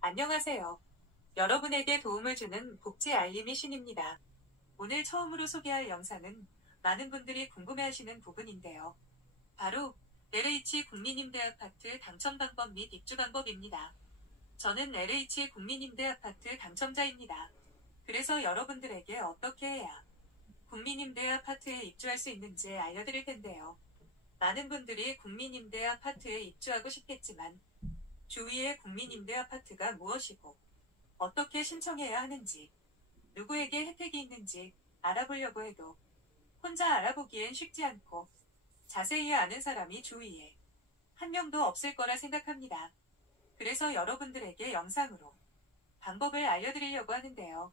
안녕하세요. 여러분에게 도움을 주는 복지 알림이 신입니다. 오늘 처음으로 소개할 영상은 많은 분들이 궁금해하시는 부분인데요. 바로 LH 국민임대아파트 당첨 방법 및 입주 방법입니다. 저는 LH 국민임대아파트 당첨자입니다. 그래서 여러분들에게 어떻게 해야 국민임대아파트에 입주할 수 있는지 알려드릴 텐데요. 많은 분들이 국민임대아파트에 입주하고 싶겠지만 주위의 국민임대아파트가 무엇이고 어떻게 신청해야 하는지, 누구에게 혜택이 있는지 알아보려고 해도 혼자 알아보기엔 쉽지 않고 자세히 아는 사람이 주위에 한 명도 없을 거라 생각합니다. 그래서 여러분들에게 영상으로 방법을 알려드리려고 하는데요.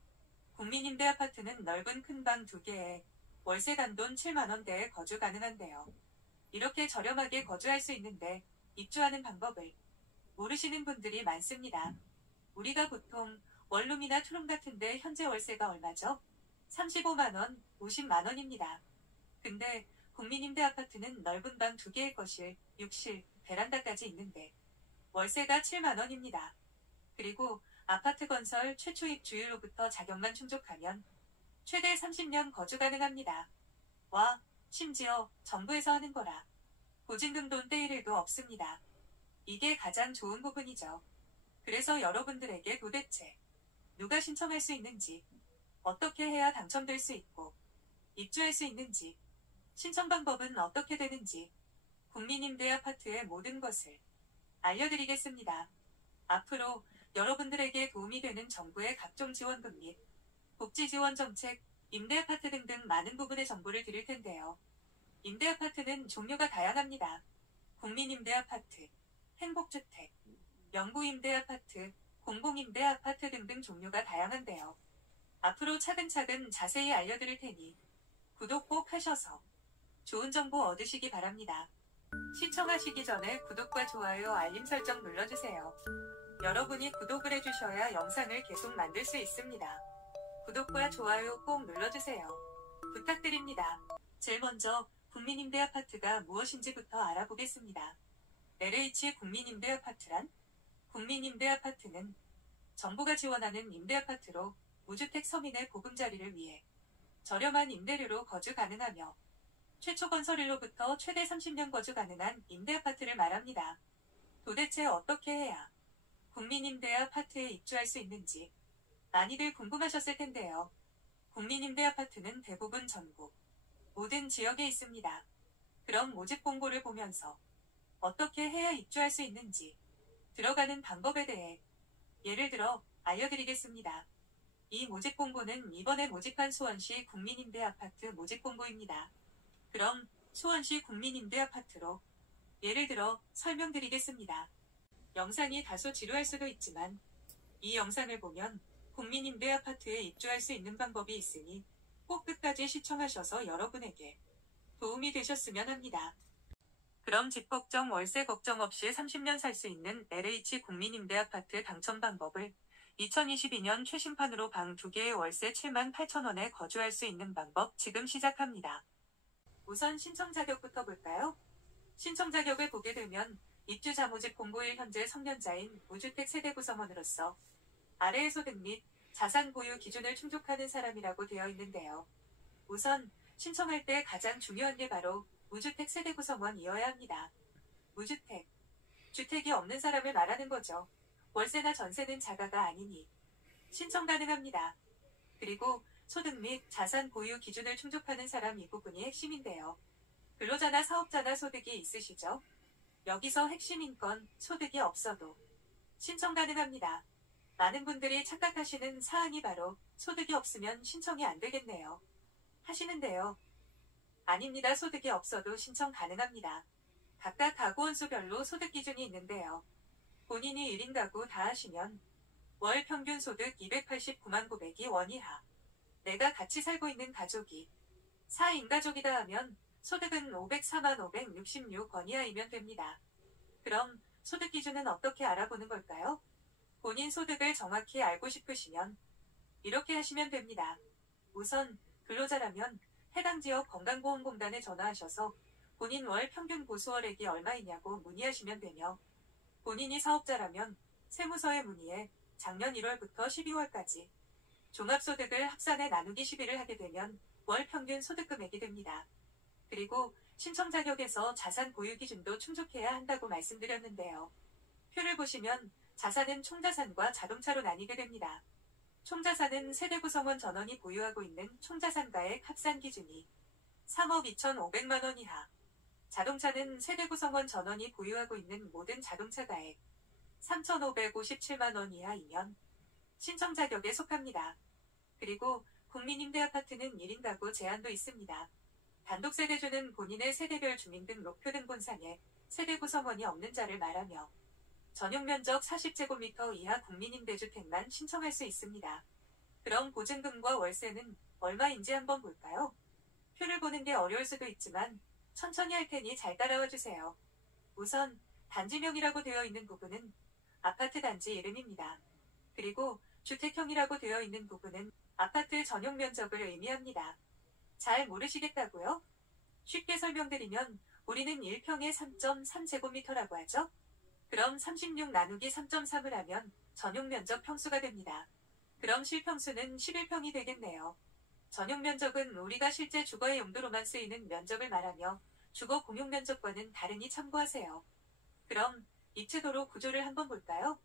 국민임대아파트는 넓은 큰 방 2개에 월세 단돈 7만원대에 거주 가능한데요. 이렇게 저렴하게 거주할 수 있는데 입주하는 방법을 모르시는 분들이 많습니다. 우리가 보통 원룸이나 투룸 같은데 현재 월세가 얼마죠? 35만원, 50만원입니다. 근데 국민임대아파트는 넓은 방 2개의 거실, 욕실, 베란다까지 있는데 월세가 7만원입니다. 그리고 아파트 건설 최초 입주일로부터 자격만 충족하면 최대 30년 거주 가능합니다. 와, 심지어 정부에서 하는 거라 보증금 돈 떼일도 없습니다. 이게 가장 좋은 부분이죠. 그래서 여러분들에게 도대체 누가 신청할 수 있는지, 어떻게 해야 당첨될 수 있고 입주할 수 있는지, 신청 방법은 어떻게 되는지 국민임대아파트의 모든 것을 알려드리겠습니다. 앞으로 여러분들에게 도움이 되는 정부의 각종 지원금 및 복지지원 정책, 임대아파트 등등 많은 부분의 정보를 드릴 텐데요. 임대아파트는 종류가 다양합니다. 국민임대아파트, 행복주택, 영구임대아파트, 공공임대아파트 등등 종류가 다양한데요. 앞으로 차근차근 자세히 알려드릴 테니 구독 꼭 하셔서 좋은 정보 얻으시기 바랍니다. 시청하시기 전에 구독과 좋아요, 알림 설정 눌러주세요. 여러분이 구독을 해주셔야 영상을 계속 만들 수 있습니다. 구독과 좋아요 꼭 눌러주세요. 부탁드립니다. 제일 먼저 국민임대아파트가 무엇인지부터 알아보겠습니다. LH 국민임대아파트란? 국민임대아파트는 정부가 지원하는 임대아파트로 무주택 서민의 보금자리를 위해 저렴한 임대료로 거주 가능하며 최초 건설일로부터 최대 30년 거주 가능한 임대아파트를 말합니다. 도대체 어떻게 해야 국민임대아파트에 입주할 수 있는지 많이들 궁금하셨을 텐데요. 국민임대아파트는 대부분 전국 모든 지역에 있습니다. 그럼 모집 공고를 보면서 어떻게 해야 입주할 수 있는지 들어가는 방법에 대해 예를 들어 알려드리겠습니다. 이 모집 공고는 이번에 모집한 수원시 국민임대아파트 모집 공고입니다. 그럼 수원시 국민임대아파트로 예를 들어 설명드리겠습니다. 영상이 다소 지루할 수도 있지만 이 영상을 보면 국민임대아파트에 입주할 수 있는 방법이 있으니 꼭 끝까지 시청하셔서 여러분에게 도움이 되셨으면 합니다. 그럼 집 걱정, 월세 걱정 없이 30년 살 수 있는 LH 국민임대아파트 당첨 방법을 2022년 최신판으로 방 2개의 월세 78,000원에 거주할 수 있는 방법 지금 시작합니다. 우선 신청 자격부터 볼까요? 신청 자격을 보게 되면 입주자 모집 공고일 현재 성년자인 무주택 세대 구성원으로서 아래의 소득 및 자산 보유 기준을 충족하는 사람이라고 되어 있는데요. 우선 신청할 때 가장 중요한 게 바로 무주택 세대 구성원이어야 합니다. 무주택, 주택이 없는 사람을 말하는 거죠. 월세나 전세는 자가가 아니니 신청 가능합니다. 그리고 소득 및 자산 보유 기준을 충족하는 사람 이 부분이 핵심인데요. 근로자나 사업자나 소득이 있으시죠? 여기서 핵심인 건 소득이 없어도 신청 가능합니다. 많은 분들이 착각하시는 사항이 바로 소득이 없으면 신청이 안 되겠네요. 하시는데요. 아닙니다. 소득이 없어도 신청 가능합니다. 각각 가구원 수별로 소득 기준이 있는데요. 본인이 1인 가구 다 하시면 월 평균 소득 289만 900이 원 이하, 내가 같이 살고 있는 가족이 4인 가족이다 하면 소득은 504만 566원 이하이면 됩니다. 그럼 소득 기준은 어떻게 알아보는 걸까요? 본인 소득을 정확히 알고 싶으시면 이렇게 하시면 됩니다. 우선 근로자라면 해당 지역 건강보험공단에 전화하셔서 본인 월 평균 보수월액이 얼마이냐고 문의하시면 되며, 본인이 사업자라면 세무서에 문의해 작년 1월부터 12월까지 종합소득을 합산해 나누기 12를 하게 되면 월 평균 소득 금액이 됩니다. 그리고 신청 자격에서 자산 보유 기준도 충족해야 한다고 말씀드렸는데요. 표를 보시면 자산은 총자산과 자동차로 나뉘게 됩니다. 총자산은 세대 구성원 전원이 보유하고 있는 총자산가액 합산 기준이 3억 2,500만 원 이하, 자동차는 세대 구성원 전원이 보유하고 있는 모든 자동차가액 3,557만 원 이하이면 신청 자격에 속합니다. 그리고 국민임대아파트는 1인 가구 제한도 있습니다. 단독세대주는 본인의 세대별 주민등록표 등본상에 세대 구성원이 없는 자를 말하며 전용면적 40제곱미터 이하 국민임대주택만 신청할 수 있습니다. 그럼 보증금과 월세는 얼마인지 한번 볼까요? 표를 보는 게 어려울 수도 있지만 천천히 할 테니 잘 따라와 주세요. 우선 단지명이라고 되어 있는 부분은 아파트 단지 이름입니다. 그리고 주택형이라고 되어 있는 부분은 아파트 전용 면적을 의미합니다. 잘 모르시겠다고요? 쉽게 설명드리면 우리는 1평에 3.3제곱미터라고 하죠? 그럼 36 나누기 3.3을 하면 전용 면적 평수가 됩니다. 그럼 실평수는 11평이 되겠네요. 전용 면적은 우리가 실제 주거의 용도로만 쓰이는 면적을 말하며 주거 공용 면적과는 다르니 참고하세요. 그럼 입체도로 구조를 한번 볼까요?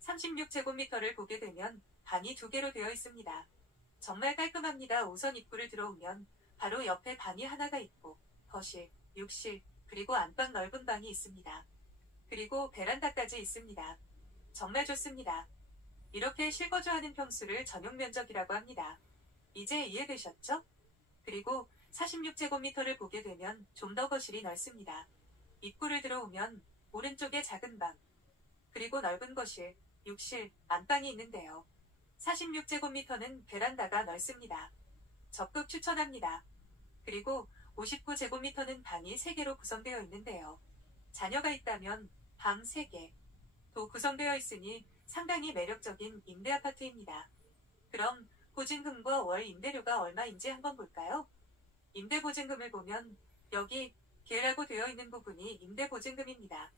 36제곱미터를 보게 되면 방이 2개로 되어 있습니다. 정말 깔끔합니다. 우선 입구를 들어오면 바로 옆에 방이 하나가 있고 거실, 욕실, 그리고 안방 넓은 방이 있습니다. 그리고 베란다까지 있습니다. 정말 좋습니다. 이렇게 실거주하는 평수를 전용 면적이라고 합니다. 이제 이해되셨죠? 그리고 46제곱미터를 보게 되면 좀 더 거실이 넓습니다. 입구를 들어오면 오른쪽에 작은 방, 그리고 넓은 거실, 욕실, 안방이 있는데요. 46제곱미터는 베란다가 넓습니다. 적극 추천합니다. 그리고 59제곱미터는 방이 3개로 구성되어 있는데요. 자녀가 있다면 방 3개, 도 구성되어 있으니 상당히 매력적인 임대아파트입니다. 그럼 보증금과 월 임대료가 얼마인지 한번 볼까요? 임대보증금을 보면 여기 계라고 되어 있는 부분이 임대보증금입니다.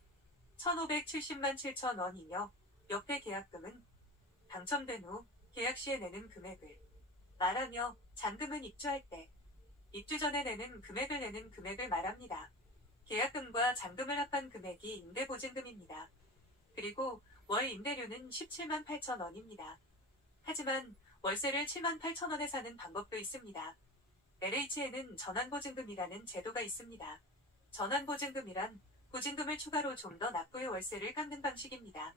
1,570만 7천 원이며 옆에 계약금은 당첨된 후 계약 시에 내는 금액을 말하며 잔금은 입주할 때, 입주 전에 내는 금액을 내는 금액을 말합니다. 계약금과 잔금을 합한 금액이 임대보증금입니다. 그리고 월 임대료는 17만 8천 원입니다. 하지만 월세를 7만 8천 원에 사는 방법도 있습니다. LH에는 전환보증금이라는 제도가 있습니다. 전환보증금이란 보증금을 추가로 좀 더 납부해 월세를 깎는 방식입니다.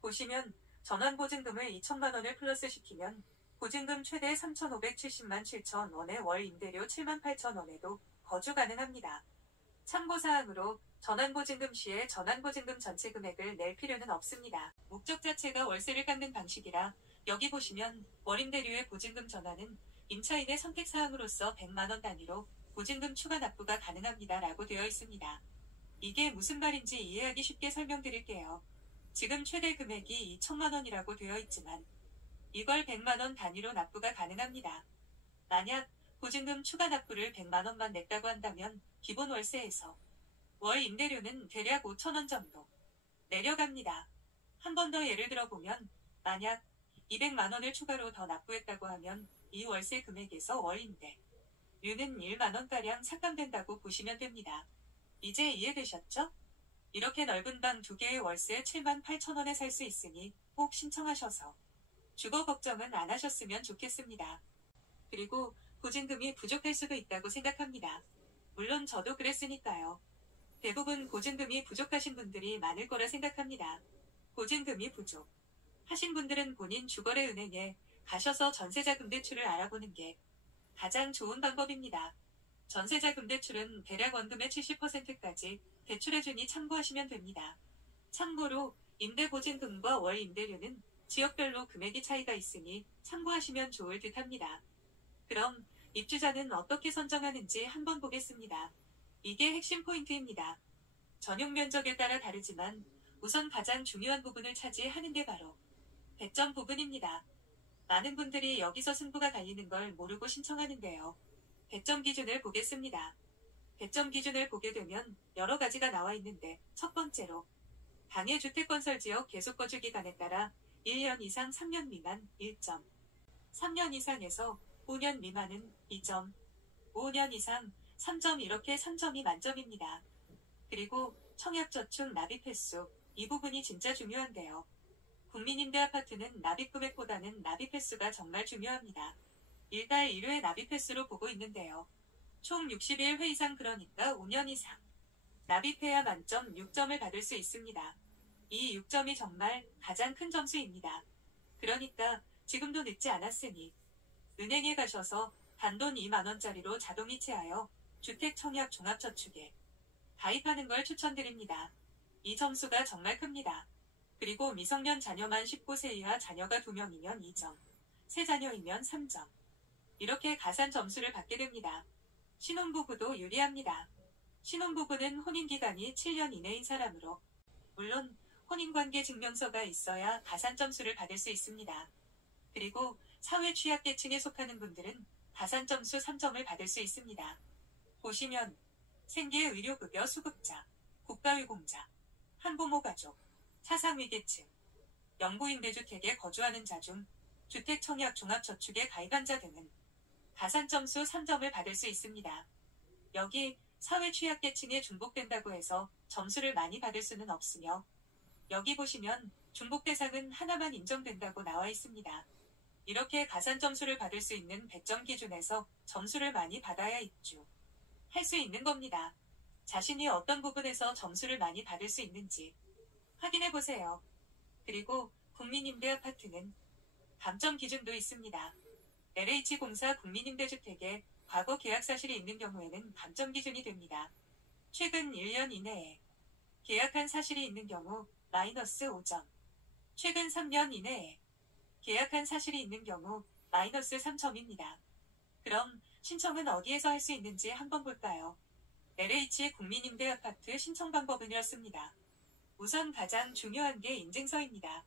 보시면 전환보증금을 2천만 원을 플러스 시키면 보증금 최대 3,570만 7천 원에 월 임대료 7만 8천 원에도 거주 가능합니다. 참고사항으로 전환보증금 시에 전환보증금 전체 금액을 낼 필요는 없습니다. 목적 자체가 월세를 깎는 방식이라 여기 보시면 월임대료의 보증금 전환은 임차인의 선택사항으로서 100만 원 단위로 보증금 추가 납부가 가능합니다 라고 되어 있습니다. 이게 무슨 말인지 이해하기 쉽게 설명드릴게요. 지금 최대 금액이 2천만 원이라고 되어 있지만 이걸 100만 원 단위로 납부가 가능합니다. 만약 보증금 추가 납부를 100만 원만 냈다고 한다면 기본 월세에서 월 임대료는 대략 5천 원 정도 내려갑니다. 한 번 더 예를 들어보면 만약 200만 원을 추가로 더 납부했다고 하면 이 월세 금액에서 월 임대료는 1만 원가량 삭감된다고 보시면 됩니다. 이제 이해되셨죠? 이렇게 넓은 방 2개의 월세 7만 8천 원에 살 수 있으니 꼭 신청하셔서 주거 걱정은 안 하셨으면 좋겠습니다. 그리고 보증금이 부족할 수도 있다고 생각합니다. 물론 저도 그랬으니까요. 대부분 보증금이 부족하신 분들이 많을 거라 생각합니다. 보증금이 부족 하신 분들은 본인 주거래 은행에 가셔서 전세자금 대출을 알아보는 게 가장 좋은 방법입니다. 전세자금 대출은 대략 원금의 70%까지 대출해주니 참고하시면 됩니다. 참고로 임대보증금과 월 임대료는 지역별로 금액이 차이가 있으니 참고하시면 좋을 듯 합니다. 그럼 입주자는 어떻게 선정하는지 한번 보겠습니다. 이게 핵심 포인트입니다. 전용 면적에 따라 다르지만 우선 가장 중요한 부분을 차지하는 게 바로 배점 부분입니다. 많은 분들이 여기서 승부가 갈리는 걸 모르고 신청하는데요. 배점 기준을 보겠습니다. 배점 기준을 보게 되면 여러 가지가 나와 있는데 첫 번째로 당해 주택건설지역 계속거주기간에 따라 1년 이상 3년 미만 1점, 3년 이상에서 5년 미만은 2점, 5년 이상 3점 이렇게 3점이 만점입니다. 그리고 청약저축 납입 횟수, 이 부분이 진짜 중요한데요. 국민임대아파트는 납입 금액보다는 납입 횟수가 정말 중요합니다. 일달 1회 납입 횟수로 보고 있는데요. 총 60일 회 이상 그러니까 5년 이상. 납입해야 만점 6점을 받을 수 있습니다. 이 6점이 정말 가장 큰 점수입니다. 그러니까 지금도 늦지 않았으니 은행에 가셔서 단돈 2만원짜리로 자동이체하여 주택청약 종합저축에 가입하는 걸 추천드립니다. 이 점수가 정말 큽니다. 그리고 미성년 자녀만 19세 이하 자녀가 2명이면 2점, 세 자녀이면 3점. 이렇게 가산 점수를 받게 됩니다. 신혼부부도 유리합니다. 신혼부부는 혼인기간이 7년 이내인 사람으로 물론 혼인관계 증명서가 있어야 가산 점수를 받을 수 있습니다. 그리고 사회 취약계층에 속하는 분들은 가산 점수 3점을 받을 수 있습니다. 보시면 생계의료급여 수급자, 국가유공자, 한부모 가족, 차상위계층, 영구임대주택에 거주하는 자 중 주택청약 종합저축에 가입한 자 등은 가산점수 3점을 받을 수 있습니다. 여기 사회 취약계층에 중복된다고 해서 점수를 많이 받을 수는 없으며 여기 보시면 중복 대상은 하나만 인정된다고 나와 있습니다. 이렇게 가산점수를 받을 수 있는 100점 기준에서 점수를 많이 받아야 입주 할 수 있는 겁니다. 자신이 어떤 부분에서 점수를 많이 받을 수 있는지 확인해 보세요. 그리고 국민임대아파트는 감점 기준도 있습니다. LH공사 국민임대주택에 과거 계약 사실이 있는 경우에는 감점 기준이 됩니다. 최근 1년 이내에 계약한 사실이 있는 경우 마이너스 5점, 최근 3년 이내에 계약한 사실이 있는 경우 마이너스 3점입니다. 그럼 신청은 어디에서 할 수 있는지 한번 볼까요? LH 국민임대아파트 신청 방법은 이렇습니다. 우선 가장 중요한 게 인증서입니다.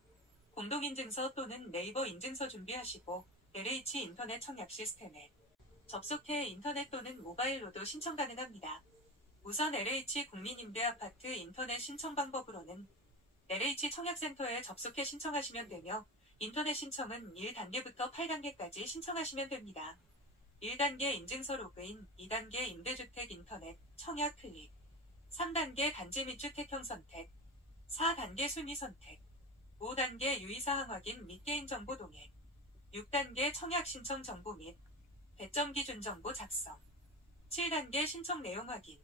공동인증서 또는 네이버 인증서 준비하시고 LH 인터넷 청약 시스템에 접속해 인터넷 또는 모바일로도 신청 가능합니다. 우선 LH 국민임대아파트 인터넷 신청 방법으로는 LH 청약센터에 접속해 신청하시면 되며 인터넷 신청은 1단계부터 8단계까지 신청하시면 됩니다. 1단계 인증서 로그인, 2단계 임대주택 인터넷 청약 클릭, 3단계 단지 및 주택형 선택, 4단계 순위 선택, 5단계 유의사항 확인 및 개인정보 동의, 6단계 청약 신청 정보 및 배점 기준 정보 작성, 7단계 신청 내용 확인,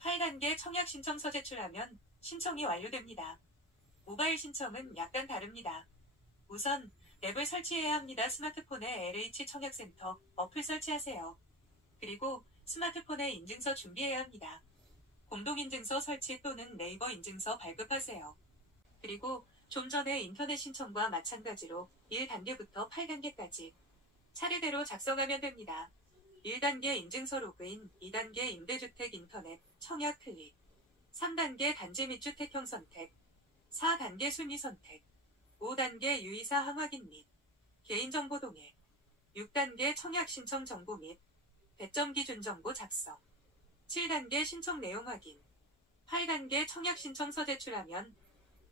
8단계 청약 신청서 제출하면 신청이 완료됩니다. 모바일 신청은 약간 다릅니다. 우선 앱을 설치해야 합니다. 스마트폰에 LH 청약센터 어플 설치하세요. 그리고 스마트폰에 인증서 준비해야 합니다. 공동인증서 설치 또는 네이버 인증서 발급하세요. 그리고 좀 전에 인터넷 신청과 마찬가지로 1단계부터 8단계까지 차례대로 작성하면 됩니다. 1단계 인증서 로그인, 2단계 임대주택 인터넷 청약 클릭, 3단계 단지 및 주택형 선택, 4단계 순위 선택, 5단계 유의사항 확인 및 개인정보 동의, 6단계 청약 신청 정보 및 배점 기준 정보 작성, 7단계 신청 내용 확인, 8단계 청약 신청서 제출하면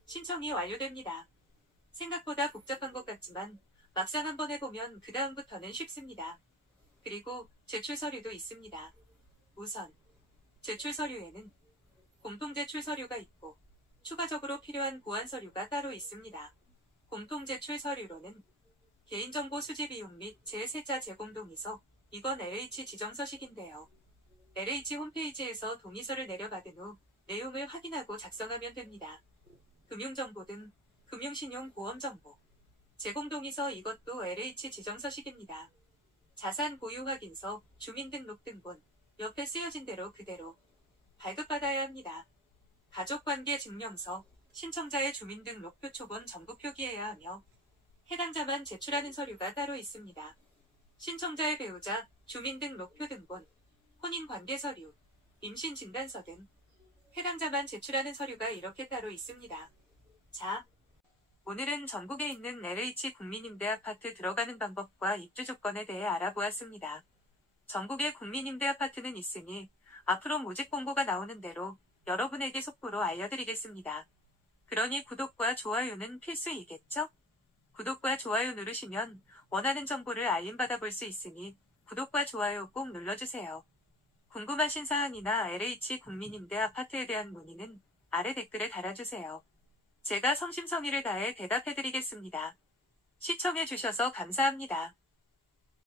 신청이 완료됩니다. 생각보다 복잡한 것 같지만 막상 한번 해보면 그 다음부터는 쉽습니다. 그리고 제출 서류도 있습니다. 우선 제출 서류에는 공통 제출 서류가 있고 추가적으로 필요한 보완 서류가 따로 있습니다. 공통 제출 서류로는 개인정보 수집 이용 및 제3자 재공동의서, 이건 LH 지정서식인데요. LH 홈페이지에서 동의서를 내려받은 후 내용을 확인하고 작성하면 됩니다. 금융정보 등 금융신용보험정보, 재공동의서, 이것도 LH 지정서식입니다. 자산 보유 확인서, 주민등록등본, 옆에 쓰여진 대로 그대로 발급받아야 합니다. 가족관계 증명서, 신청자의 주민등록표 초본 전부 표기해야 하며 해당자만 제출하는 서류가 따로 있습니다. 신청자의 배우자, 주민등록표 등본, 혼인관계 서류, 임신진단서 등 해당자만 제출하는 서류가 이렇게 따로 있습니다. 자, 오늘은 전국에 있는 LH 국민임대아파트 들어가는 방법과 입주 조건에 대해 알아보았습니다. 전국에 국민임대아파트는 있으니 앞으로 모집 공고가 나오는 대로 여러분에게 속보로 알려드리겠습니다. 그러니 구독과 좋아요는 필수이겠죠? 구독과 좋아요 누르시면 원하는 정보를 알림받아 볼 수 있으니 구독과 좋아요 꼭 눌러주세요. 궁금하신 사항이나 LH 국민임대 아파트에 대한 문의는 아래 댓글에 달아주세요. 제가 성심성의를 다해 대답해드리겠습니다. 시청해주셔서 감사합니다.